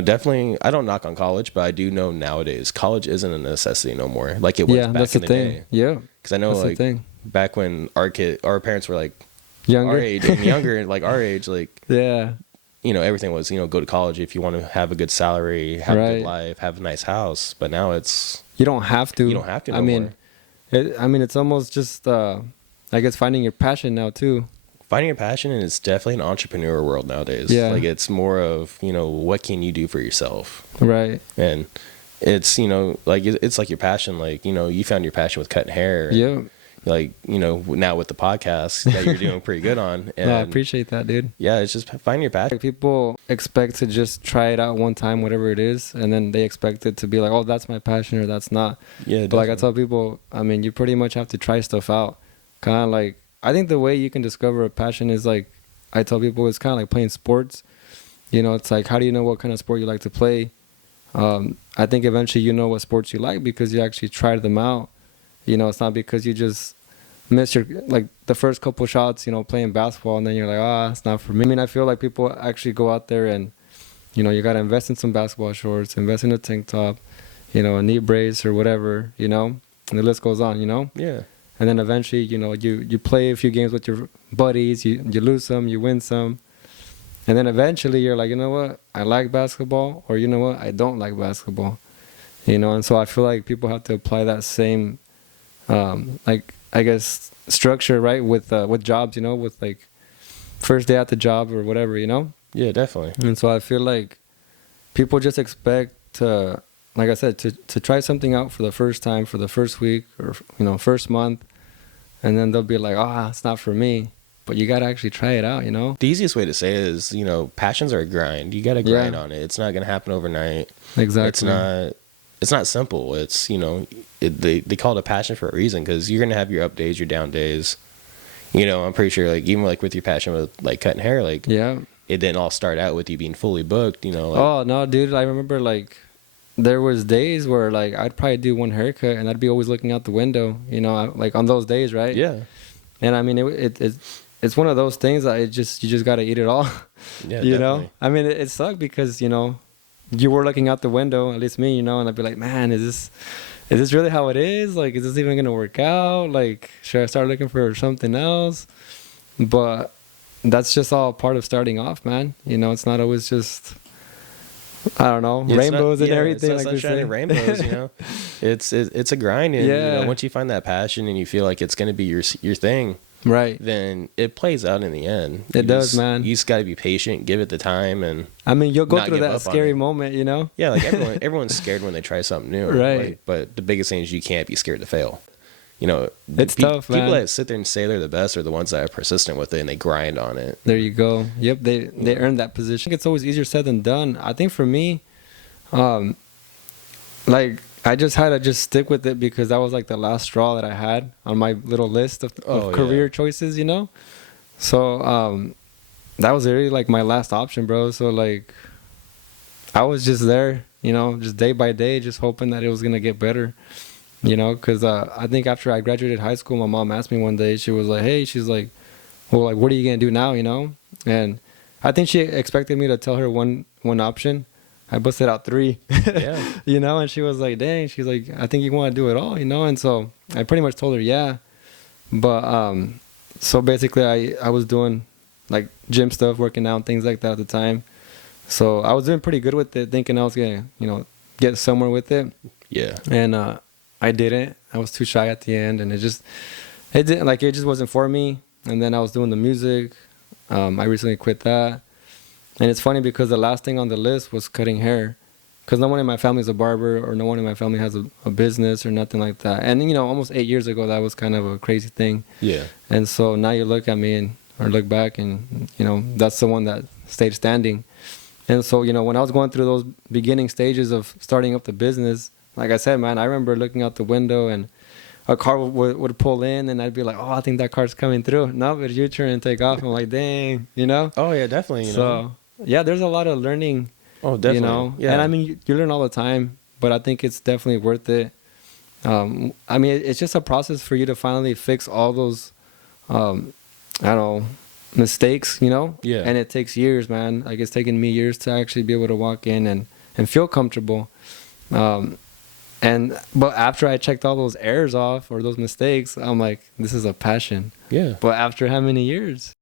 definitely, I don't knock on college, but I do know nowadays college isn't a necessity no more, like it was Yeah, back that's in the the thing. day. Yeah, Because I know, that's the like, thing. back when our parents were like our Younger. age and younger, like our age, like, Yeah, everything was, go to college if you want to have a good salary, have a good right. life, have a nice house. But now it's, You don't have to. you don't have to I no mean, more. it's almost just, I guess, finding your passion now too. Finding your passion, and it's definitely an entrepreneur world nowadays. Yeah. Like, it's more of, what can you do for yourself? Right. And it's, like, it's like your passion. Like, you found your passion with cutting hair. Yeah. Like, now with the podcast that you're doing pretty good on. And No, I appreciate that, dude. yeah, it's just finding your passion. Like, people expect to just try it out one time, whatever it is, and then they expect it to be like, oh, that's my passion, or that's not. Yeah, But like I definitely. tell people, I mean, you pretty much have to try stuff out. Kind of like, I think the way you can discover a passion is like, I tell people, it's kind of like playing sports. It's like, how do you know what kind of sport you like to play? I think eventually you know what sports you like because you actually tried them out. It's not because you just miss your, like, the first couple shots, playing basketball, and then you're like, it's not for me. I mean, I feel like people actually go out there and, you got to invest in some basketball shorts, invest in a tank top, a knee brace or whatever, and the list goes on, Yeah. And then eventually, you play a few games with your buddies, you lose some, you win some. And then eventually you're like, you know what, I like basketball, or you know what, I don't like basketball. And so I feel like people have to apply that same, like, I guess, structure, right, with jobs, with like first day at the job or whatever, Yeah, definitely. And so I feel like people just expect to, like I said, to try something out for the first time, for the first week, or first month, and then they'll be like, it's not for me. But you gotta actually try it out, The easiest way to say it is, passions are a grind. You got to grind on it. It's not going to happen overnight. Exactly. It's not simple. It's, they call it a passion for a reason, because you're going to have your up days, your down days. I'm pretty sure, like, even like with your passion with like cutting hair, like, Yeah. it didn't all start out with you being fully booked, like, Oh no, dude! I remember, like, there was days where, like, I'd probably do one haircut and I'd be always looking out the window, like on those days, right? yeah. And I mean, it's one of those things that you just got to eat it all. Yeah, you definitely. know? I mean, it sucked because, you were looking out the window, at least me, and I'd be like, man, is this really how it is? Like, is this even going to work out? Like, should I start looking for something else? But that's just all part of starting off, man. It's not always just, I don't know, rainbows and everything. It's not like sunshine and rainbows, It's a grind, and Yeah. once you find that passion and you feel like it's going to be your thing, Right. then it plays out in the end. It does, man. You just got to be patient, give it the time, and I mean, you'll go not through give that up on scary it. moment, yeah, like everyone's scared when they try something new, Right. Like, but the biggest thing is you can't be scared to fail. It's tough, man. People that sit there and say they're the best are the ones that are persistent with it and they grind on it. There you go. Yep, they earned that position. I think it's always easier said than done. I think for me, like, I just had to just stick with it because that was like the last straw that I had on my little list of career choices, So that was really like my last option, bro. So like, I was just there, just day by day, just hoping that it was gonna get better. Because I think after I graduated high school, my mom asked me one day, she was like, hey, she's like, well, like, what are you going to do now, And I think she expected me to tell her one option. I busted out 3, Yeah. And she was like, dang, she's like, I think you want to do it all, And so I pretty much told her, yeah. But so basically I was doing like gym stuff, working out, things like that at the time. So I was doing pretty good with it, thinking I was going to, get somewhere with it. Yeah. And I didn't. I was too shy at the end, and it just wasn't for me. And then I was doing the music. I recently quit that. And it's funny because the last thing on the list was cutting hair, because no one in my family is a barber, or no one in my family has a business or nothing like that. And almost 8 years ago, that was kind of a crazy thing. Yeah. And so now you look at me or look back, and that's the one that stayed standing. And so when I was going through those beginning stages of starting up the business, like I said, man, I remember looking out the window and a car would pull in, and I'd be like, oh, I think that car's coming through. No, but you turn and take off. I'm like, dang, Oh, yeah, definitely. So, yeah, there's a lot of learning. Oh, definitely. Yeah. And I mean, you learn all the time, but I think it's definitely worth it. I mean, it's just a process for you to finally fix all those, I don't know, mistakes, you know? Yeah. And it takes years, man. Like, it's taken me years to actually be able to walk in and feel comfortable. But after I checked all those errors off or those mistakes, I'm like, this is a passion. Yeah. But after how many years?